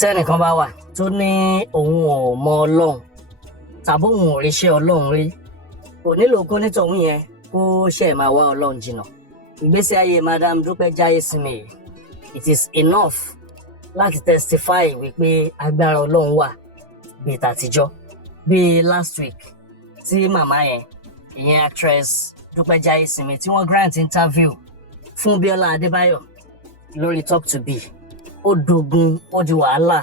Tẹ́nìkan bá wà tó ní òun ò mọ Ọlọ́run tàbí òun ò ríṣẹ́ Ọlọ́run rí, kò nílò kó nítòun yẹn kó ṣe máa wá Ọlọ́run jìnnà. Ìgbésí ayé Madam Dupe Jaiyesimi, it is enough láti testify wípé agbára Ọlọ́run wà bíi tàtijọ́. Bíi last week tí màmá yẹn, ìyẹn actress Dupe Jaiyesimi, tí wọ́n grant interview fún Bíọ́lá Adébáyọ̀ lórí Talk to Be. Ó dogun, ó di wàhálà,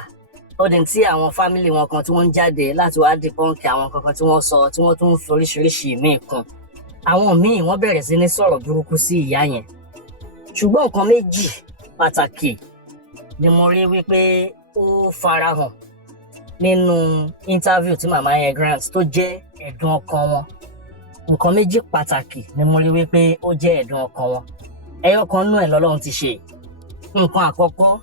ó di tí àwọn fámìlì wọn kan tí wọ́n ń jáde láti wá debunk àwọn kankan tí wọ́n sọ, tí wọ́n tún fi oríṣiríṣi míì kún. Àwọn míì wọ́n bẹ̀rẹ̀ sí ní sọ̀rọ̀ burúkú sí ìyá yẹn. Ṣùgbọ́n nǹkan méjì pàtàkì ni mo rí wípé ó farahàn nínú interview tí màmá yẹn grant tó jẹ́ ẹ̀dùn ọkàn wọn. Nǹkan méjì pàtàkì ni mo rí wípé ó jẹ́ ẹ̀dùn ọkàn wọn. Ẹyọ kan nú ẹ̀ lọ́lọ́run ti ṣe. Nǹkan àkọ́kọ́,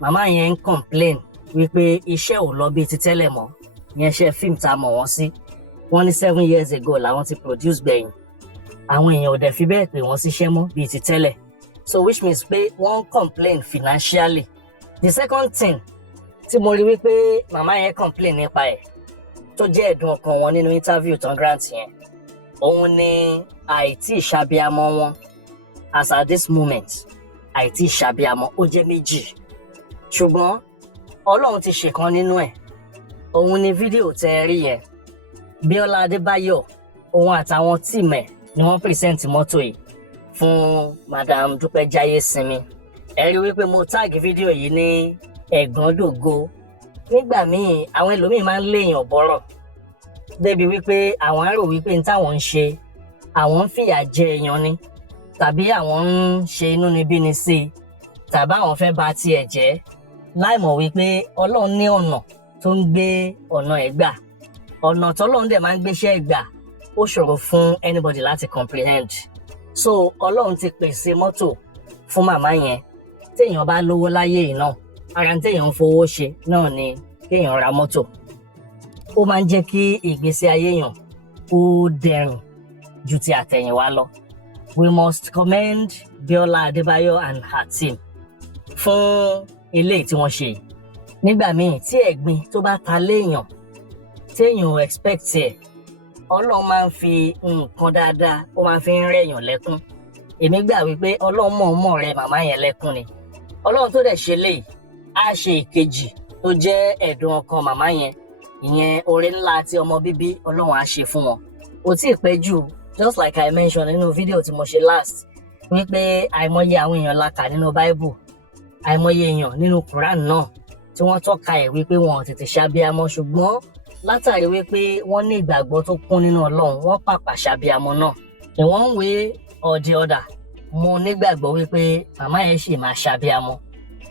màmá yẹn ń complain wípé iṣẹ́ ò lọ bíi ti tẹ́lẹ̀ mọ́. Yẹn ṣe fíìmù tá a mọ̀ wọ́n sí. Wọ́n ní 7 years ago làwọn ti produce gbẹ̀yìn. Àwọn èèyàn ò dẹ̀ fi bẹ́ẹ̀ pé wọ́n síṣẹ́ mọ́ bíi ti tẹ́lẹ̀. So which means pé wọ́n complain financially. The second thing tí mo rí wípé màmá yẹn complain nípa ẹ̀ tó jẹ́ ẹ̀dùn ọkàn wọn nínú interview tán grant yẹn, òun ni àìtí ìṣàbíamọ wọn. As at this moment, àìtí ìṣàbíamọ ó jẹ́ méjì. Ṣùgbọ́n Ọlọ́run ti ṣèkan nínú ẹ̀. Òun ni fídíò tẹ́ rí yẹn. Bíọ́lá Adébáyọ̀, òun àtàwọn tíìmù ẹ̀ ni wọ́n present mọ́tò yìí fún Madam Dupe Jaiyesimi. Ẹ rí wípé mo tag fídíò yìí ní Ẹgan Dogo. Nígbà míì àwọn ẹlòmíì máa ń léèyàn bọ́rọ̀ débi wípé àwọn á rò wípé ní táwọn ń ṣe àwọn ń fìyà jẹ èèyàn ni, tàbí àwọn ń ṣe inúnibíni sí i, tàbí àwọn fẹ́ bà tiẹ̀ jẹ́, láìmọ̀ wípé Ọlọ́run ní ọ̀nà tó ń gbé ọ̀nà ẹ̀ gbà. Ọ̀nà tọ́lọ́run dẹ̀ máa ń gbéṣẹ́ ẹ̀ gbà ó ṣòro fún anybody láti comprehend. So Ọlọ́run ti pèsè mọ́tò fún màmá yẹn. Téèyàn bá lówó láyé yìí náà, ara téèyàn ń fowó ṣe náà ni kéèyàn ra mọ́tò. Ó máa ń jẹ́ kí ìgbésí ayé yàn kó dẹrùn ju ti àtẹ̀yìnwá lọ. We must commend Bíọ́lá Adébáyọ̀ and her team fún eléyìí tí wọ́n ṣe. Nígbà míì tí ẹ̀gbin tó bá ta léèyàn, téèyàn ò expect ẹ̀, Ọlọ́run máa ń fi nǹkan dáadáa, ó máa ń fi ń rẹ̀yàn lẹ́kún. Èmi gbà wípé Ọlọ́run mọ̀ọ́mọ̀ rẹ màmá yẹn lẹ́kún ni. Ọlọ́run tó dẹ̀ ṣe léyìí, á ṣe ìkejì tó jẹ́ ẹ̀dùn ọkàn màmá yẹn. Ìyẹn oore ńlá tí ọmọ bíbí Ọlọ́run á ṣe fún wọn. Kò tí ì pẹ́ jù, just like I mentioned nínú fídíò tí mo ṣe last, wípé àìmọye àwọn èèyàn la kà nínú Bible, àìmọye èèyàn nínú Quran náà tí wọ́n tọ́ka ẹ̀ wípé wọn ò tètè ṣàbíamọ, ṣùgbọ́n látàrí wípé wọ́n ní ìgbàgbọ́ tó kún nínú Ọlọ́run, wọ́n pàpà ṣàbíamọ náà. In one way or the other, mo nígbàgbọ́ wípé màmá yẹn ṣì máa ṣàbíamọ.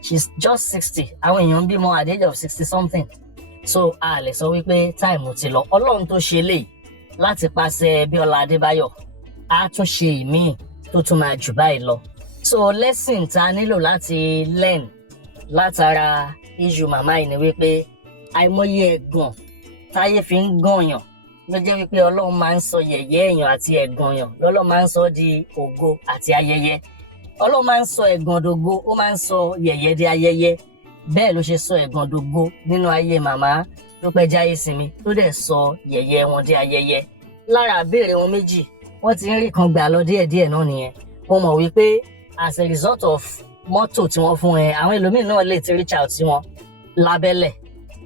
She's just 60. Àwọn èèyàn ń bímọ at the age of 60 something. So a lè sọ wípé time ti lọ. Ọlọ́run tó ṣe léyìí láti pàṣẹ Bíọ́lá Adébáyọ̀, á tún ṣe ìmíì tó tún máa jù báyìí lọ. So lesson tá a nílò láti learn látara issue màmá yìí ni wípé àìmọye ẹ̀gàn táyé fi ń gànyàn ló jẹ́ wípé Ọlọ́run máa ń sọ yẹ̀yẹ́ èèyàn àti ẹ̀gàn èèyàn lọ́lọ́run máa ń sọ di ògo àti ayẹyẹ. Ọlọ́run máa ń sọ ẹ̀gàn dògo, ó máa ń sọ yẹ̀yẹ́ di ayẹyẹ. Bẹ́ẹ̀ ló ṣe sọ ẹ̀gàn dògo nínú ayé màmá Dupe Jaiyesimi tó dẹ̀ sọ yẹ̀yẹ́ wọn di ayẹyẹ. Lára àbèrè wọn méjì, wọ́n ti ń rí kan gbà lọ díẹ̀díẹ̀ náà nìyẹn. Mo mọ̀ wípé as a result of mọ́tò tí wọ́n fún ẹ, àwọn ẹlòmíì náà lè ti reach out sí wọn lábẹ́lẹ̀,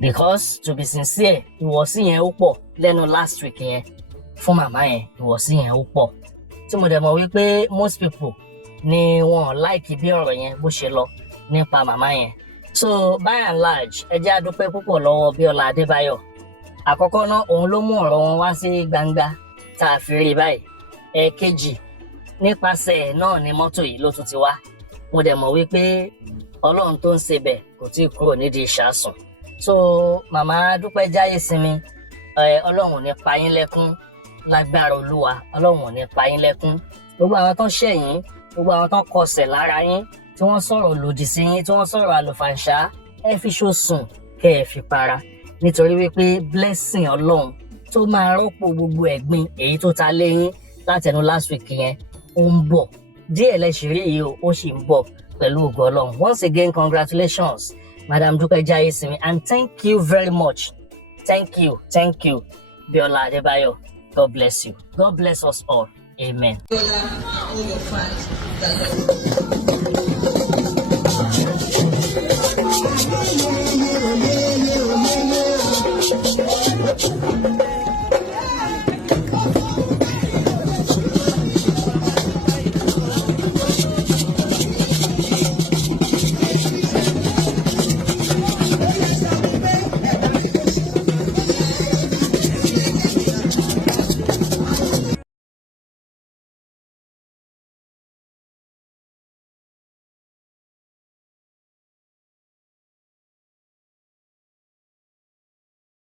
because to be sincere, ìwọ̀sí yẹn ó pọ̀ lẹ́nu last week yẹn fún màmá yẹn, ìwọ̀sí yẹn ó pọ̀. Tí mo dẹ̀ mọ̀ wípé most people ni wọn like bí ọ̀rọ̀ yẹn bó ṣe lọ nípa màmá yẹn. So by and large, ẹ jẹ́ a dúpẹ́ púpọ̀ lọ́wọ́ Bíọ́lá Adébáyọ̀. Àkọ́kọ́ náà, òun ló mú ọ̀rọ̀ wọn wá sí gbangba tá a fi rí báyìí. Ẹ̀kejì, nípasẹ̀ náà ni mọ́tò yìí ló tún ti wá. mo dẹ̀ mọ̀ wípé Ọlọ́run tó ń ṣe bẹ̀ kò tí ì kúrò nídìí ìṣàsùn. So màmá Dupe Jaiyesimi, Ọlọ́run ò ní pa yín lẹ́kún lágbára Olúwa, Ọlọ́run ò ní pa yín lẹ́kún. Gbogbo àwọn tó ń ṣẹ̀yìn, gbogbo àwọn tó ń kọsẹ̀ lára yín, tí wọ́n sọ̀rọ̀ lòdì sí yín, tí wọ́n sọ̀rọ̀ àlùfàǹṣá, ẹ fi ṣó sùn kẹ́ ẹ fi para, nítorí wípé blessing Ọlọ́run tó máa rọ́pò gbogbo ẹ̀gbin èyí tó ta lé yín látẹnu last week yẹn ó ń bọ̀. Díẹ̀ lẹ́sìrí yìí ó sì ń bọ̀ pẹ̀lú ògo Ọlọ́run. Once again, congratulations, Madam Dupe Jaiyesimi, and thank you very much. Thank you. Biola Adebayo, God bless you. God bless us all. Amen.